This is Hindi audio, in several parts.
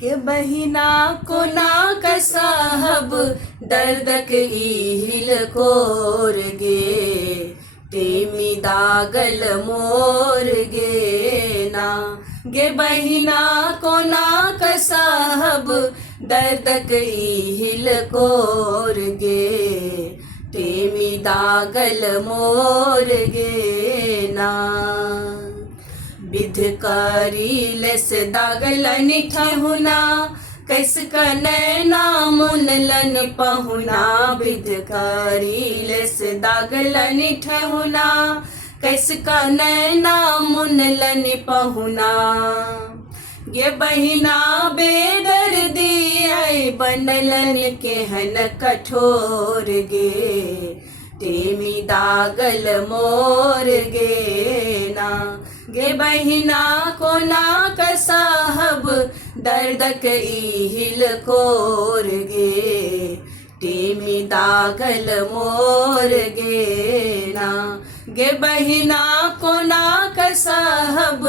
के बहिना को ना कसाहब दर्दक इहिल कोर गे टेमी दागल मोर गे ना गे बहिना को ना कसाहब दर्दक इहिल कोर गे टेमी दागल मोर गे ना विधकारी लेस दागल निठहुना कैस कनैना मुनलन पहुना विधकारी लेस दागल निठहुना कैस कनैना मुनलन पहुना गे बहिना बेदर्दी आई बनलन केहन कठोर गे टेमी दागल मोर गे ना गे बहिना को ना कसाहब दर्दक इहिल कोर गे टेमी दागल मोर गे ना गे बहिना को ना कसाहब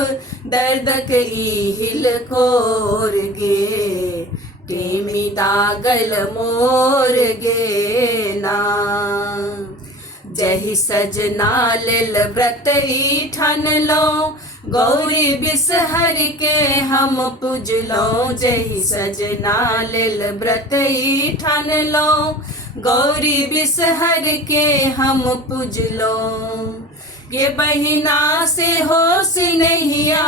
दर्दक इहिल कोर गे टेमी दागल मोर गे ना जही सजना लेल व्रत ठान लो गौरी बिसहर के हम पूजलो जही सजना लेल व्रत ठान लो गौरी बिसहर के हम पूजलो ये बहिना से हो सिनहिया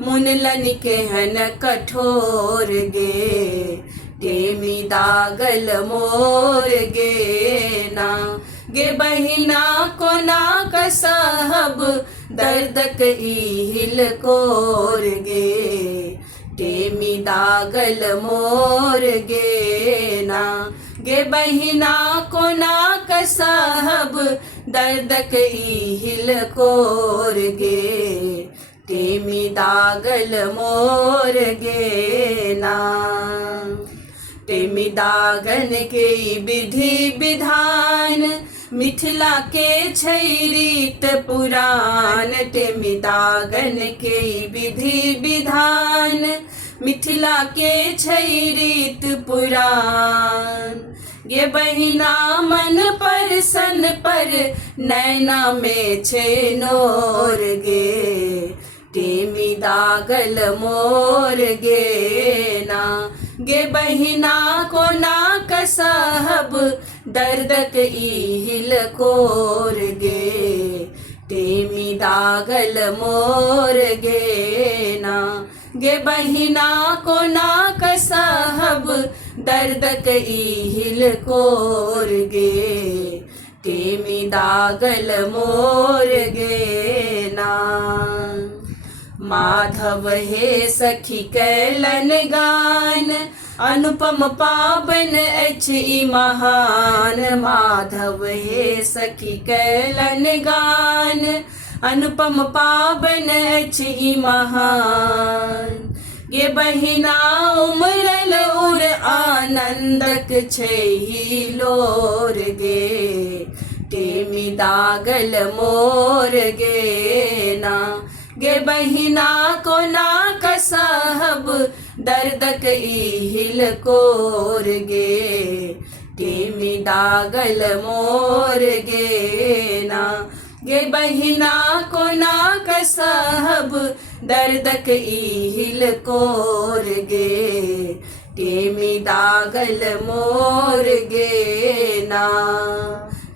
मुनलन केहन कठोर गे टेमी दागल मोर गे ना गे बहिना को ना कसाहब दर्दक इहिल कोर गे टेमी दागल मोर गे ना गे बहिना को ना कसाहब दर्दक इहिल कोर गे टेमी दागल मोर गे ना टेमी दागन के विधि विधान मिथिला के छै रीत पुराण टेमी दागन के विधि विधान मिथिला के छै रीत पुराण ये बहिना मन पर सन पर नैना में छे नोर गे टेमी दागल मोर गे ना गे बहिना को ना कसाहब दर्दक इहिल कोर गे टेमी दागल मोर गे ना गे बहिना को ना कसाहब दर्दक इहिल कोर गे टेमी दागल मोर गे ना माधव हे सखी कैलन गान अनुपम पावन अछि ई महान माधव हे सखी कैलन गान अनुपम पावन अछि ई महान गे बहिना उमरल उर आनंदक छै ही लोर गे टेमी दागल मोर गे ना गे बहिना को ना कसाहब दर्दक इहिल कोर गे टेमी दागल मोर गे ना गे बहिना को ना कसाहब दर्दक इहिल कोर गे टेमी दागल मोर गे ना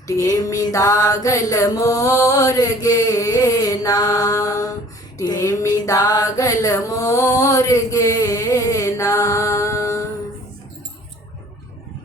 टेमी दागल मोर गे ना टेमी दागल मोर गे